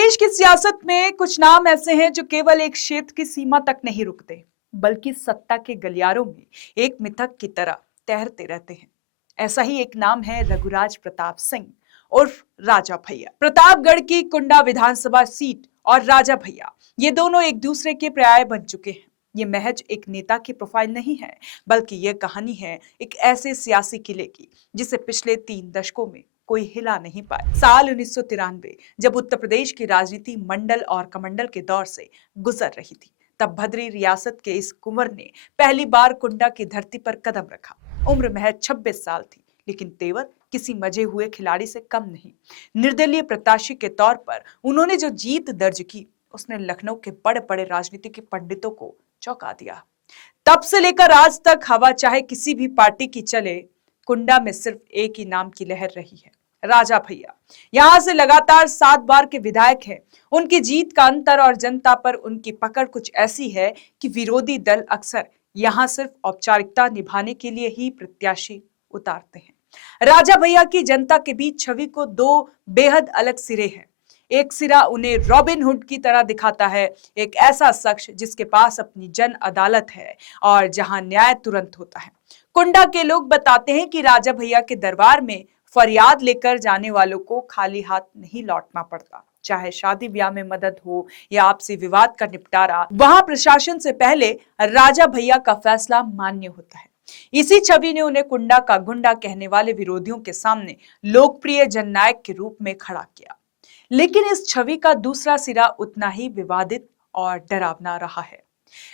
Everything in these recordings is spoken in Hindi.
प्रदेश की सियासत में कुछ नाम ऐसे हैं जो केवल एक क्षेत्र की सीमा तक नहीं रुकते, बल्कि सत्ता के गलियारों में एक मिथक की तरह तैरते रहते हैं। ऐसा ही एक नाम है रघुराज प्रताप सिंह उर्फ राजा भैया। प्रतापगढ़ की कुंडा विधानसभा सीट और राजा भैया, ये दोनों एक दूसरे के पर्याय बन चुके हैं। ये महज एक नेता की प्रोफाइल नहीं है, बल्कि यह कहानी है एक ऐसे सियासी किले की जिसे पिछले 3 दशकों में कोई हिला नहीं पाया। साल 1993 जब उत्तर प्रदेश की राजनीति मंडल और कमंडल के दौर से गुजर रही थी, तब भद्री रियासत के इस कुंवर ने पहली बार कुंडा की धरती पर कदम रखा। उम्र महज 26 साल थी, लेकिन तेवर किसी मजे हुए खिलाड़ी से कम नहीं। निर्दलीय प्रत्याशी के तौर पर उन्होंने जो जीत दर्ज की, उसने लखनऊ के बड़े बड़े राजनीतिक पंडितों को चौंका दिया। तब से लेकर आज तक हवा चाहे किसी भी पार्टी की चले, कुंडा में सिर्फ एक ही नाम की लहर रही है, राजा भैया। यहां से लगातार 7 बार के विधायक हैं। उनकी जीत का अंतर और जनता पर उनकी पकड़ कुछ ऐसी है कि विरोधी दल अक्सर यहां सिर्फ औपचारिकता निभाने के लिए ही प्रत्याशी उतारते हैं। राजा भैया की जनता के बीच छवि को 2 बेहद अलग सिरे हैं। एक सिरा उन्हें रॉबिन हुड की तरह दिखाता है, एक ऐसा शख्स जिसके पास अपनी जन अदालत है और जहां न्याय तुरंत होता है। कुंडा के लोग बताते हैं कि राजा भैया के दरबार में फरियाद लेकर जाने वालों को खाली हाथ नहीं लौटना पड़ता। चाहे शादी ब्याह में मदद हो या आपसी विवाद का निपटारा, वहां प्रशासन से पहले राजा भैया का फैसला मान्य होता है। इसी छवि ने उन्हें कुंडा का गुंडा कहने वाले विरोधियों के सामने लोकप्रिय जननायक के रूप में खड़ा किया। लेकिन इस छवि का दूसरा सिरा उतना ही विवादित और डरावना रहा है।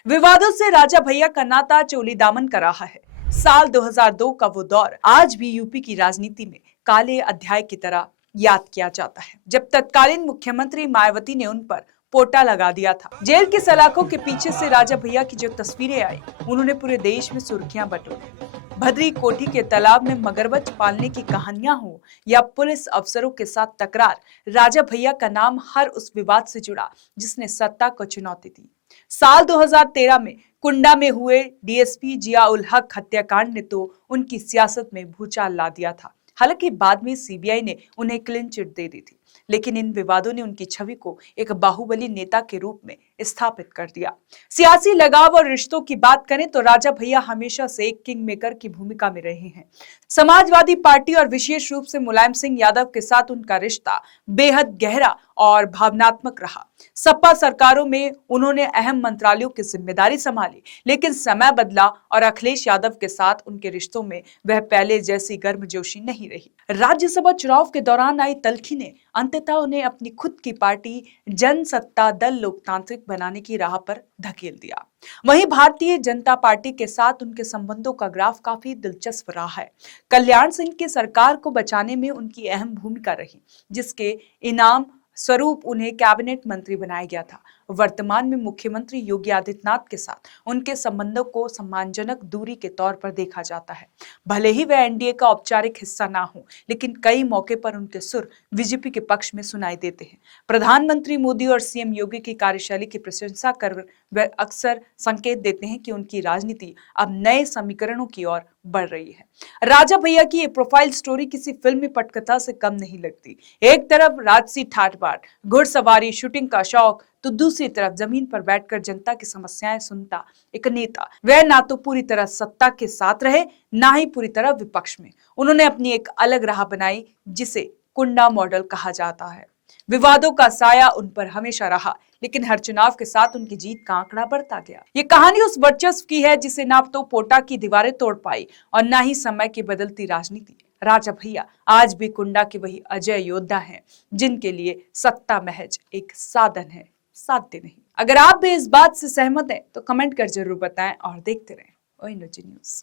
विवादों से राजा भैया का नाता चोली दामन का रहा है। साल 2002 का वो दौर आज भी यूपी की राजनीति में काले अध्याय की तरह याद किया जाता है, जब तत्कालीन मुख्यमंत्री मायावती ने उन पर पोटा लगा दिया था। जेल की सलाखों के पीछे से राजा भैया की जो तस्वीरें आई, उन्होंने पूरे देश में सुर्खियां बटोरी। भद्री कोठी के तालाब में मगरमच्छ पालने की कहानियां हो या पुलिस अफसरों के साथ तकरार, राजा भैया का नाम हर उस विवाद से जुड़ा जिसने सत्ता को चुनौती दी। साल 2013 में कुंडा में हुए डीएसपी जिया उल हक हत्याकांड ने तो उनकी सियासत में भूचाल ला दिया था। हालांकि बाद में सीबीआई ने उन्हें क्लीन चिट दे दी थी, लेकिन इन विवादों ने उनकी छवि को एक बाहुबली नेता के रूप में स्थापित कर दिया। सियासी लगाव और रिश्तों की बात करें तो राजा भैया हमेशा से एक किंग मेकर की भूमिका में रहे हैं। समाजवादी पार्टी और विशेष रूप से मुलायम सिंह यादव के साथ उनका रिश्ता बेहद गहरा और भावनात्मक रहा। सपा सरकारों में उन्होंने अहम मंत्रालयों की जिम्मेदारी संभाली, लेकिन समय बदला और अखिलेश यादव के साथ उनके रिश्तों में वह पहले जैसी गर्मजोशी नहीं रही। राज्यसभा चुनाव के दौरान आई तल्खी ने अंततः उन्हें अपनी खुद की पार्टी जनसत्ता दल लोकतांत्रिक बनाने की राह पर धकेल दिया। वहीं भारतीय जनता पार्टी के साथ उनके संबंधों का ग्राफ काफी दिलचस्प रहा है। कल्याण सिंह की सरकार को बचाने में उनकी अहम भूमिका रही, जिसके इनाम स्वरूप उन्हें कैबिनेट मंत्री बनाया गया था। वर्तमान में मुख्यमंत्री योगी आदित्यनाथ के साथ उनके संबंधों को सम्मानजनक दूरी के तौर पर देखा जाता है। भले ही वह एनडीए का औपचारिक हिस्सा ना हो, लेकिन कई मौके पर उनके सुर बीजेपी के पक्ष में सुनाई देते हैं। प्रधानमंत्री मोदी और सीएम योगी की कार्यशैली की प्रशंसा कर वह अक्सर संकेत देते हैं कि उनकी राजनीति अब नए समीकरणों की ओर बढ़ रही है। राजा भैया की ये प्रोफाइल स्टोरी किसी फिल्मी पटकथा से कम नहीं लगती। एक तरफ राजसी ठाठ बाट, घुड़सवारी, शूटिंग का शौक, तो दूसरी तरफ जमीन पर बैठकर जनता की समस्याएं सुनता एक नेता। वह ना तो पूरी तरह सत्ता के साथ रहे, ना ही पूरी तरह विपक्ष में। उन्होंने अपनी एक अलग राह बनाई, जिसे कुंडा मॉडल कहा जाता है। विवादों का साया उन पर हमेशा रहा, लेकिन हर चुनाव के साथ उनकी जीत का आंकड़ा बढ़ता गया। ये कहानी उस वर्चस्व की है जिसे ना तो पोटा की दीवारें तोड़ पाई और ना ही समय की बदलती राजनीति। राजा भैया आज भी कुंडा के वही अजय योद्धा हैं, जिनके लिए सत्ता महज एक साधन है, साध्य नहीं। अगर आप भी इस बात से सहमत हैं तो कमेंट कर जरूर बताएं और देखते रहें ओएनओजी न्यूज़।